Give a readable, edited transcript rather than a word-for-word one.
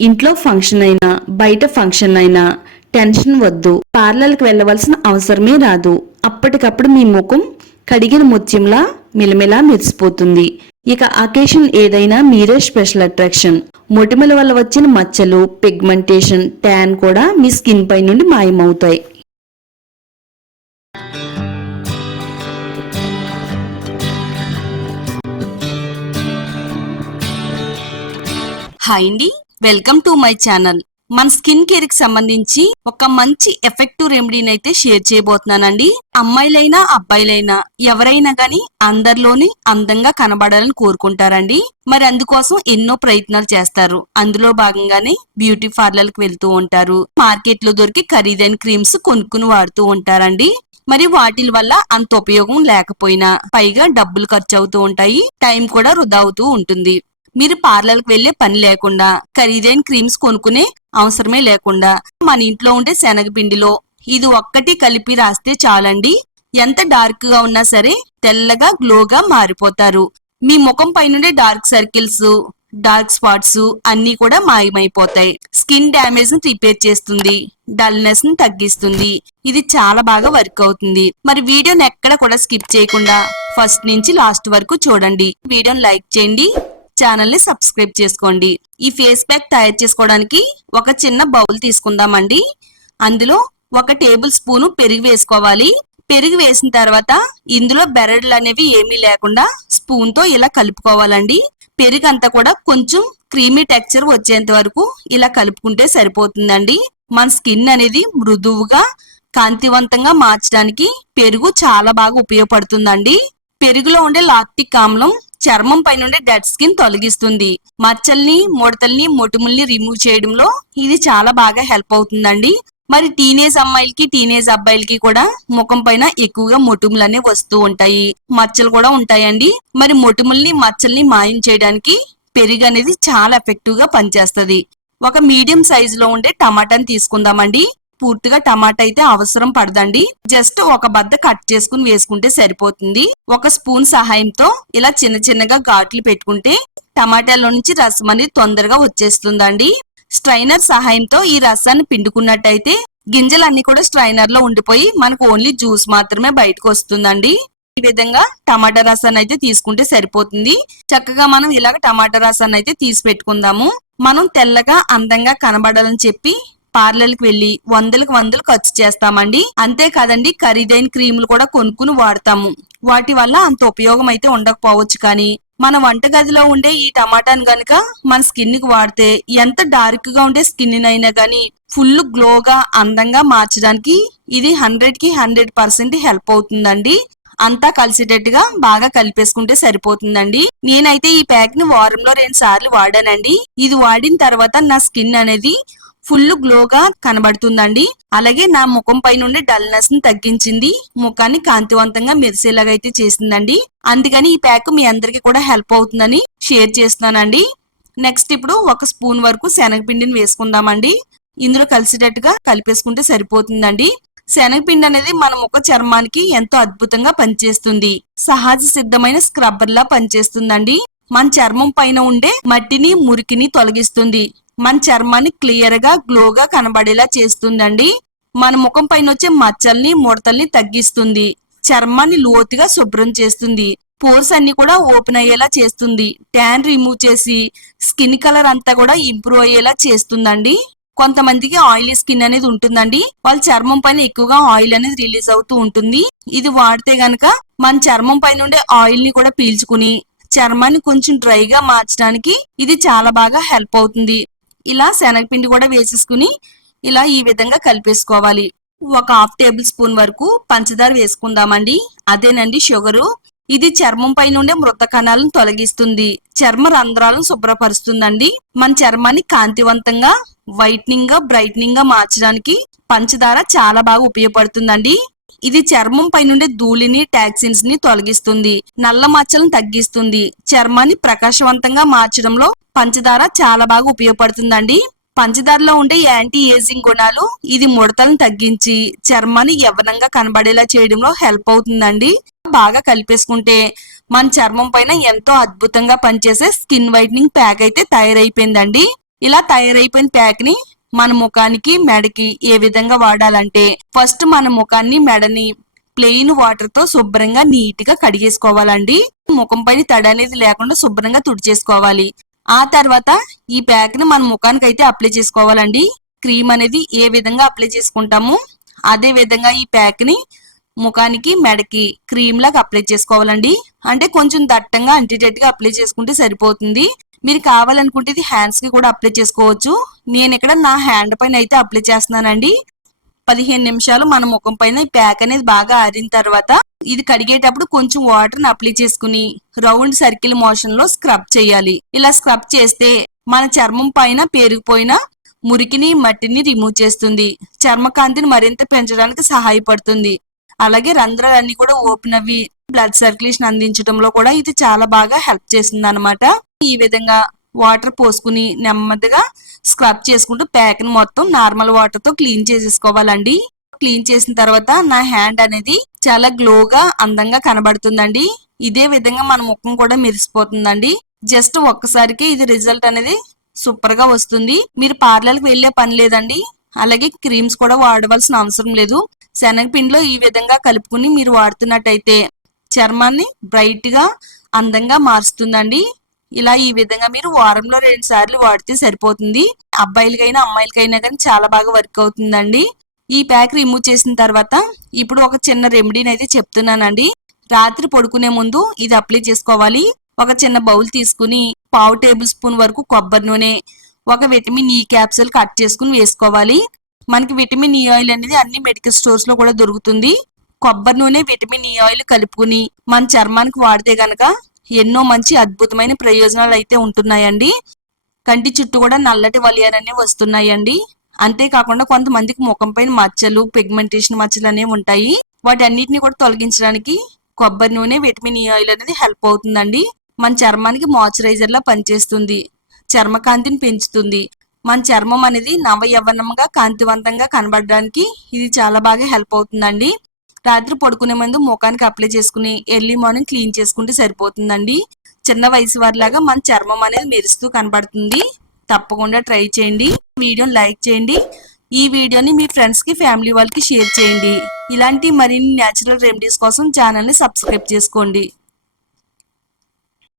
ఇంట్లో ఫంక్షన్ అయినా బయట ఫంక్షన్ అయినా టెన్షన్ వద్దు. పార్లర్కి వెళ్ళవలసిన అవసరమే రాదు. అప్పటికప్పుడు మీ ముఖం కడిగిన ముత్యంలా మిలమిలా మెరిసిపోతుంది. ఇక అకేషన్ ఏదైనా మీరే స్పెషల్ అట్రాక్షన్. మొటిమల వల్ల వచ్చిన మచ్చలు, పిగ్మెంటేషన్, ట్యాన్ కూడా మీ స్కిన్ పై నుండి మాయమవుతాయి. హాయ్ అండి, వెల్కమ్ టు మై ఛానల్. మన స్కిన్ కేర్ కి సంబంధించి ఒక మంచి ఎఫెక్టివ్ రెమెడీని అయితే షేర్ చేయబోతున్నానండి. అమ్మాయిలైనా అబ్బాయిలైనా ఎవరైనా గానీ అందరిలోని అందంగా కనబడాలని కోరుకుంటారండి. మరి అందుకోసం ఎన్నో ప్రయత్నాలు చేస్తారు. అందులో భాగంగానే బ్యూటీ పార్లర్ కి వెళ్తూ ఉంటారు. మార్కెట్ లో దొరికి ఖరీదైన క్రీమ్స్ కొనుక్కుని వాడుతూ ఉంటారండి. మరి వాటి వల్ల అంత ఉపయోగం లేకపోయినా పైగా డబ్బులు ఖర్చు అవుతూ ఉంటాయి, టైం కూడా వృధా అవుతూ ఉంటుంది. మీరు పార్లర్ కి వెళ్లే పని లేకుండా, ఖరీదైన క్రీమ్స్ కొనుక్కునే అవసరమే లేకుండా మన ఇంట్లో ఉండే శనగపిండిలో ఇది ఒక్కటి కలిపి రాస్తే చాలండి. ఎంత డార్క్ గా ఉన్నా సరే తెల్లగా గ్లోగా మారిపోతారు. మీ ముఖం పైనుండే డార్క్ సర్కిల్స్, డార్క్ స్పాట్స్ అన్ని కూడా మాయమైపోతాయి. స్కిన్ డ్యామేజ్ ని రిపేర్ చేస్తుంది, డల్నెస్ ని తగ్గిస్తుంది. ఇది చాలా బాగా వర్క్ అవుతుంది. మరి వీడియోని ఎక్కడ కూడా స్కిప్ చేయకుండా ఫస్ట్ నుంచి లాస్ట్ వరకు చూడండి. వీడియోని లైక్ చేయండి, ఛానల్ ని సబ్స్క్రైబ్ చేసుకోండి. ఈ ఫేస్ ప్యాక్ తయారు చేసుకోవడానికి ఒక చిన్న బౌల్ తీసుకుందామండి. అందులో 1 టేబుల్ స్పూన్ పెరుగు వేసుకోవాలి. పెరుగు వేసిన తర్వాత ఇందులో బెరడులు అనేవి ఏమీ లేకుండా స్పూన్ తో ఇలా కలుపుకోవాలండి. పెరుగు అంతా కూడా కొంచెం క్రీమీ టెక్స్చర్ వచ్చేంత వరకు ఇలా కలుపుకుంటే సరిపోతుందండి. మన స్కిన్ అనేది మృదువుగా, కాంతివంతంగా మార్చడానికి పెరుగు చాలా బాగా ఉపయోగపడుతుందండి. పెరుగులో ఉండే లాక్టిక్ ఆమ్లం చర్మం పై నుండి డెడ్ స్కిన్ తొలగిస్తుంది. మచ్చల్ని, ముడతల్ని, మొటిముల్ని రిమూవ్ చేయడంలో ఇది చాలా బాగా హెల్ప్ అవుతుందండి. మరి టీనేజ్ అమ్మాయిలకి, టీనేజ్ అబ్బాయిలకి కూడా ముఖం పైన ఎక్కువగా మొటిములు అనేవి వస్తూ ఉంటాయి, మచ్చలు కూడా ఉంటాయండి. మరి మొటిముల్ని, మచ్చల్ని మాయం చేయడానికి పెరుగు అనేది చాలా ఎఫెక్టివ్ గా పనిచేస్తుంది. ఒక మీడియం సైజు లో ఉండే టమాటాని తీసుకుందామండి. పూర్తిగా టమాటా అయితే అవసరం పడదండి. జస్ట్ ఒక బద్ద కట్ చేసుకుని వేసుకుంటే సరిపోతుంది. 1 స్పూన్ సహాయంతో ఇలా చిన్న చిన్నగా ఘాట్లు పెట్టుకుంటే టమాటాలో నుంచి రసం అనేది తొందరగా వచ్చేస్తుందండి. స్ట్రైనర్ సహాయంతో ఈ రసాన్ని పిండుకున్నట్టయితే గింజలన్నీ కూడా స్ట్రైనర్ లో ఉండిపోయి మనకు ఓన్లీ జ్యూస్ మాత్రమే బయటకు వస్తుందండి. ఈ విధంగా టమాటా రసాన్ని అయితే తీసుకుంటే సరిపోతుంది. చక్కగా మనం ఇలాగ టమాటా రసాన్ని అయితే తీసి పెట్టుకుందాము. మనం తెల్లగా అందంగా కనబడాలని చెప్పి పార్లర్కి వెళ్లి వందలకు వందలు ఖర్చు చేస్తామండి. అంతే కాదండి, ఖరీదైన క్రీములు కూడా కొనుక్కుని వాడతాము. వాటి వల్ల అంత ఉపయోగం అయితే ఉండకపోవచ్చు, కానీ మన వంటగదిలో ఉండే ఈ టమాటాను గనుక మన స్కిన్ కి వాడితే ఎంత డార్క్ గా ఉండే స్కిన్ అయినా గానీ ఫుల్ గ్లోగా, అందంగా మార్చడానికి ఇది 100కి 100% హెల్ప్ అవుతుందండి. అంతా కలిసేటట్టుగా బాగా కలిపేసుకుంటే సరిపోతుందండి. నేనైతే ఈ ప్యాక్ ని వారంలో 2 సార్లు వాడానండి. ఇది వాడిన తర్వాత నా స్కిన్ అనేది ఫుల్ గ్లోగా కనబడుతుందండి. అలాగే నా ముఖం పై నుండి డల్నెస్ ని తగ్గించింది, ముఖాన్ని కాంతివంతంగా మెరిసేలాగా అయితే చేసిందండి. అందుకని ఈ ప్యాక్ మీ అందరికి కూడా హెల్ప్ అవుతుందని షేర్ చేస్తున్నానండి. నెక్స్ట్ ఇప్పుడు 1 స్పూన్ వరకు శనగపిండిని వేసుకుందామండి. ఇందులో కలిసేటట్టుగా కలిపేసుకుంటే సరిపోతుందండి. శనగపిండి అనేది మన ముఖ చర్మానికి ఎంతో అద్భుతంగా పనిచేస్తుంది. సహజ సిద్ధమైన స్క్రబ్బర్ లా పనిచేస్తుందండి. మన చర్మం పైన ఉండే మట్టిని, మురికిని తొలగిస్తుంది. మన చర్మాన్ని క్లియర్ గా, గ్లోగా కనబడేలా చేస్తుందండి. మన ముఖం పైన వచ్చే మచ్చల్ని, ముడతల్ని తగ్గిస్తుంది. చర్మాన్ని లోతుగా శుభ్రం చేస్తుంది. పోర్స్ అన్ని కూడా ఓపెన్ అయ్యేలా చేస్తుంది. ట్యాన్ రిమూవ్ చేసి స్కిన్ కలర్ అంతా కూడా ఇంప్రూవ్ అయ్యేలా చేస్తుందండి. కొంతమందికి ఆయిలీ స్కిన్ అనేది ఉంటుందండి. వాళ్ళ చర్మం పైన ఎక్కువగా ఆయిల్ అనేది రిలీజ్ అవుతూ ఉంటుంది. ఇది వాడితే గనక మన చర్మం పైన ఉండే ఆయిల్ ని కూడా పీల్చుకుని చర్మాన్ని కొంచెం డ్రైగా మార్చడానికి ఇది చాలా బాగా హెల్ప్ అవుతుంది. ఇలా శనగపిండి కూడా వేసేసుకుని ఇలా ఈ విధంగా కలిపేసుకోవాలి. 1/2 టేబుల్ స్పూన్ వరకు పంచదార వేసుకుందామండి. అదేనండి షుగరు. ఇది చర్మం పైన ఉండే మృత కణాలను తొలగిస్తుంది, చర్మ రంధ్రాలను శుభ్రపరుస్తుందండి. మన చర్మాన్ని కాంతివంతంగా, వైట్నింగ్ గా, బ్రైట్నింగ్ గా మార్చడానికి పంచదార చాలా బాగా ఉపయోగపడుతుందండి. ఇది చర్మం పై నుండి ధూళిని, టాక్సిన్స్ ని తొలగిస్తుంది, నల్ల మచ్చలను తగ్గిస్తుంది. చర్మాన్ని ప్రకాశవంతంగా మార్చడంలో పంచదార చాలా బాగా ఉపయోగపడుతుందండి. పంచదారలో ఉండే యాంటీ ఏజింగ్ గుణాలు ఇది ముడతలను తగ్గించి చర్మాన్ని యవ్వనంగా కనబడేలా చేయడంలో హెల్ప్ అవుతుందండి. బాగా కలిపేసుకుంటే మన చర్మం పైన ఎంతో అద్భుతంగా పనిచేసే స్కిన్ వైట్నింగ్ ప్యాక్ అయితే తయారైపోయిందండి. ఇలా తయారైపోయిన ప్యాక్ ని మన ముఖానికి మెడకి ఏ విధంగా వాడాలంటే ఫస్ట్ మన ముఖాన్ని మెడని ప్లెయిన్ వాటర్ తో శుభ్రంగా నీట్ గా కడిగేసుకోవాలండి. ముఖం పైన తడి అనేది లేకుండా శుభ్రంగా తుడిచేసుకోవాలి. ఆ తర్వాత ఈ ప్యాక్ ని మన ముఖానికి అయితే అప్లై చేసుకోవాలండి. క్రీమ్ అనేది ఏ విధంగా అప్లై చేసుకుంటామో అదే విధంగా ఈ ప్యాక్ ని ముఖానికి మెడకి క్రీమ్ లాగా అప్లై చేసుకోవాలండి. అంటే కొంచెం దట్టంగా అంటేటట్టుగా అప్లై చేసుకుంటే సరిపోతుంది. మీరు కావాలనుకుంటే ఇది హ్యాండ్స్ కి కూడా అప్లై చేసుకోవచ్చు. నేను ఇక్కడ నా హ్యాండ్ పైన అయితే అప్లై చేస్తున్నానండి. 15 నిమిషాలు మన ముఖం పైన ఈ ప్యాక్ అనేది బాగా ఆరిన తర్వాత ఇది కడిగేటప్పుడు కొంచెం వాటర్ ని అప్లై చేసుకుని రౌండ్ సర్కిల్ మోషన్ లో స్క్రబ్ చేయాలి. ఇలా స్క్రబ్ చేస్తే మన చర్మం పైన పేరుకుపోయిన మురికిని మట్టిని రిమూవ్ చేస్తుంది. చర్మకాంతిని మరింత పెంచడానికి సహాయపడుతుంది. అలాగే రంధ్రాలన్నీ కూడా ఓపెన్ అవి బ్లడ్ సర్క్యులేషన్ అందించడంలో కూడా ఇది చాలా బాగా హెల్ప్ చేస్తుంది అన్నమాట. ఈ విధంగా వాటర్ పోసుకుని నెమ్మదిగా స్క్రబ్ చేసుకుంటూ ప్యాక్ ని మొత్తం నార్మల్ వాటర్ తో క్లీన్ చేసేసుకోవాలండి. క్లీన్ చేసిన తర్వాత నా హ్యాండ్ అనేది చాలా గ్లోగా అందంగా కనబడుతుందండి. ఇదే విధంగా మన ముఖం కూడా మెరిసిపోతుందండి. జస్ట్ ఒక్కసారికి ఇది రిజల్ట్ అనేది సూపర్ గా వస్తుంది. మీరు పార్లర్ కి వెళ్లే పని లేదండి. అలాగే క్రీమ్స్ కూడా వాడవలసిన అవసరం లేదు. శనగపిండిలో ఈ విధంగా కలుపుకుని మీరు వాడుతున్నట్టయితే చర్మాన్ని బ్రైట్ గా అందంగా మారుస్తుందండి. ఇలా ఈ విధంగా మీరు వారంలో 2 సార్లు వాడితే సరిపోతుంది. అబ్బాయిలకైనా అమ్మాయిలకైనా కానీ చాలా బాగా వర్క్ అవుతుందండి. ఈ ప్యాక్ రిమూవ్ చేసిన తర్వాత ఇప్పుడు ఒక చిన్న రెమెడీని అయితే చెప్తున్నానండి. రాత్రి పడుకునే ముందు ఇది అప్లై చేసుకోవాలి. ఒక చిన్న బౌల్ తీసుకుని 1/2 టేబుల్ స్పూన్ వరకు కొబ్బరి నూనె, ఒక విటమిన్ ఈ క్యాప్సూల్ కట్ చేసుకుని వేసుకోవాలి. మనకి విటమిన్ ఈ ఆయిల్ అనేది అన్ని మెడికల్ స్టోర్స్ లో కూడా దొరుకుతుంది. కొబ్బరి నూనె, విటమిన్ ఈ ఆయిల్ కలుపుకుని మన చర్మానికి వాడితే గనక ఎన్నో మంచి అద్భుతమైన ప్రయోజనాలు అయితే ఉంటున్నాయండి. కంటి చుట్టూ కూడా నల్లటి వలయాలనే వస్తున్నాయండి. అంతేకాకుండా కొంతమందికి ముఖం పైన మచ్చలు, పిగ్మెంటేషన్ మచ్చలు అనేవి ఉంటాయి. వాటన్నిటిని కూడా తొలగించడానికి కొబ్బరి నూనె, విటమిన్ ఈ ఆయిల్ అనేది హెల్ప్ అవుతుందండి. మన చర్మానికి మాయిశ్చరైజర్ లా పనిచేస్తుంది. చర్మకాంతిని పెంచుతుంది. మన చర్మం అనేది నవ యవ్వనంగా కాంతివంతంగా కనబడడానికి ఇది చాలా బాగా హెల్ప్ అవుతుందండి. రాత్రి పడుకునే ముందు ముఖానికి అప్లై చేసుకుని ఎర్లీ మార్నింగ్ క్లీన్ చేసుకుంటే సరిపోతుందండి. చిన్న వయసు వారిలాగా మన చర్మం అనేది మెరుస్తూ కనబడుతుంది. తప్పకుండా ట్రై చేయండి. వీడియోని లైక్ చేయండి. ఈ వీడియోని మీ ఫ్రెండ్స్ కి, ఫ్యామిలీ వాళ్ళకి షేర్ చేయండి. ఇలాంటి మరిన్ని న్యాచురల్ రెమెడీస్ కోసం ఛానల్ ని సబ్స్క్రైబ్ చేసుకోండి.